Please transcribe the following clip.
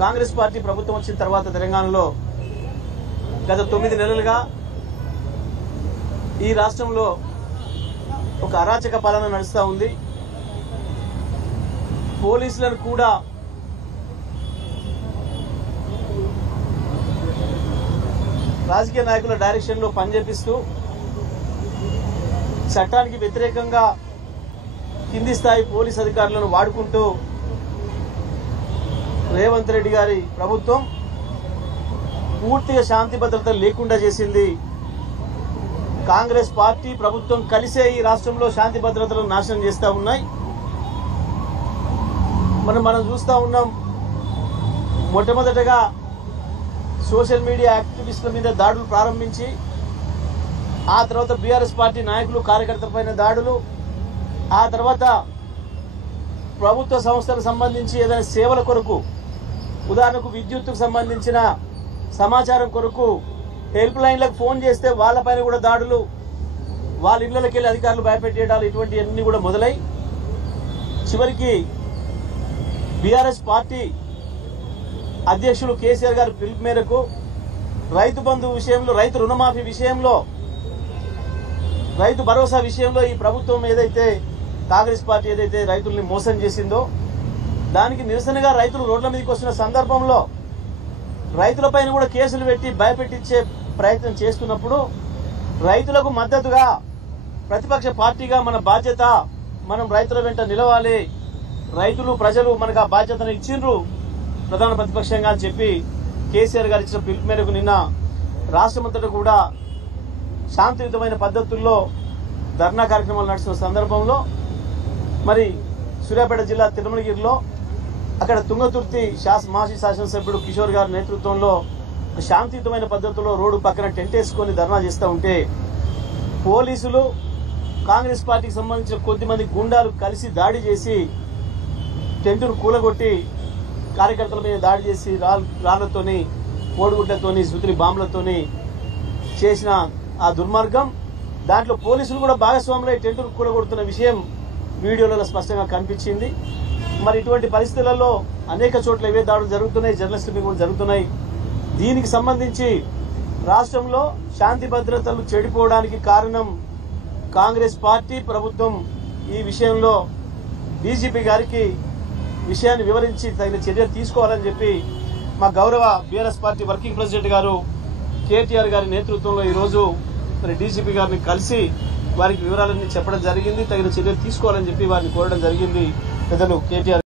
Congress party ప్రభుత్వం వచ్చిన తర్వాత తెలంగాణలో గత 9 నెలలుగా ఈ రాష్ట్రంలో ఒక అరాచక పాలన నడుస్తూ ఉంది. పోలీసులను కూడా రాజకీయ నాయకుల డైరెక్షన్ లో పనిచేపిస్తూ చట్టానికి వ్యతిరేకంగా కింది స్థాయి పోలీస్ అధికారులను వాడుకుంటూ రేవంత్ రెడ్డి గారి ప్రభుత్వం పూర్తిగా శాంతి భద్రత లేకుండా చేసింది. కాంగ్రెస్ పార్టీ ప్రభుత్వం కలిసే ఈ రాష్ట్రంలో శాంతి భద్రతలను నాశనం చేస్తూ ఉన్నాయి. మనం చూస్తూ ఉన్నాం. మొట్టమొదటగా సోషల్ మీడియా యాక్టివిస్టుల మీద దాడులు ప్రారంభించి ఆ తర్వాత బీఆర్ఎస్ పార్టీ నాయకులు కార్యకర్తలపైన దాడులు, ఆ తర్వాత ప్రభుత్వ సంస్థలకు సంబంధించి ఏదైనా సేవల కొరకు, ఉదాహరణకు విద్యుత్తుకు సంబంధించిన సమాచారం కొరకు హెల్ప్ లైన్లకు ఫోన్ చేస్తే వాళ్ళపైన కూడా దాడులు, వాళ్ళ ఇళ్లకి వెళ్లి అధికారులు భయపెట్టేయడాలు, ఇటువంటివన్నీ కూడా మొదలై చివరికి బీఆర్ఎస్ పార్టీ అధ్యక్షులు కేసీఆర్ గారి పిలుపు మేరకు రైతు బంధు విషయంలో, రైతు రుణమాఫీ విషయంలో, రైతు భరోసా విషయంలో ఈ ప్రభుత్వం ఏదైతే కాంగ్రెస్ పార్టీ ఏదైతే రైతుల్ని మోసం చేసిందో దానికి నిరసనగా రైతులు రోడ్ల మీదకి వస్తున్న సందర్భంలో రైతులపైన కూడా కేసులు పెట్టి భయపెట్టించే ప్రయత్నం చేస్తున్నప్పుడు రైతులకు మద్దతుగా ప్రతిపక్ష పార్టీగా మన బాధ్యత, మనం రైతుల వెంట నిలవాలి, రైతులు ప్రజలు మనకు ఆ బాధ్యతను ఇచ్చిండ్రు ప్రధాన ప్రతిపక్షంగా అని చెప్పి కేసీఆర్ గారు ఇచ్చిన పిలుపు మేరకు నిన్న రాష్ట్రమంతటా కూడా శాంతియుతమైన పద్ధతుల్లో ధర్నా కార్యక్రమాలు నడుస్తున్న సందర్భంలో మరి సూర్యాపేట జిల్లా తిరుమలగిరిలో అక్కడ తుంగతుర్తి మాజీ శాసనసభ్యుడు కిషోర్ గారి నేతృత్వంలో శాంతియుతమైన పద్ధతిలో రోడ్డు పక్కన టెంట్ వేసుకుని ధర్నా చేస్తూ ఉంటే పోలీసులు కాంగ్రెస్ పార్టీకి సంబంధించిన కొద్దిమంది గుండాలు కలిసి దాడి చేసి టెంటును కూలగొట్టి కార్యకర్తల మీద దాడి చేసి రాళ్లతోని, కోడిగుడ్లతోని, సుతిరి బాంబులతోని చేసిన ఆ దుర్మార్గం, దాంట్లో పోలీసులు కూడా భాగస్వాములై టెంటును కూలగొడుతున్న విషయం వీడియోలలో స్పష్టంగా కనిపించింది. మరి ఇటువంటి పరిస్థితులలో అనేక చోట్ల ఇవే దాడులు జరుగుతున్నాయి, జర్నలిస్టుల మీద కూడా జరుగుతున్నాయి. దీనికి సంబంధించి రాష్ట్రంలో శాంతి భద్రతలు చెడిపోవడానికి కారణం కాంగ్రెస్ పార్టీ ప్రభుత్వం. ఈ విషయంలో డీజీపీ గారికి విషయాన్ని వివరించి తగిన చర్యలు తీసుకోవాలని చెప్పి మా గౌరవ బీఆర్ఎస్ పార్టీ వర్కింగ్ ప్రెసిడెంట్ గారు కేటీఆర్ గారి నేతృత్వంలో ఈరోజు మరి డీజీపీ గారిని కలిసి వారికి వివరాలన్నీ చెప్పడం జరిగింది. తగిన చర్యలు తీసుకోవాలని చెప్పి వారిని కోరడం జరిగింది. పెద్దలు కేటీఆర్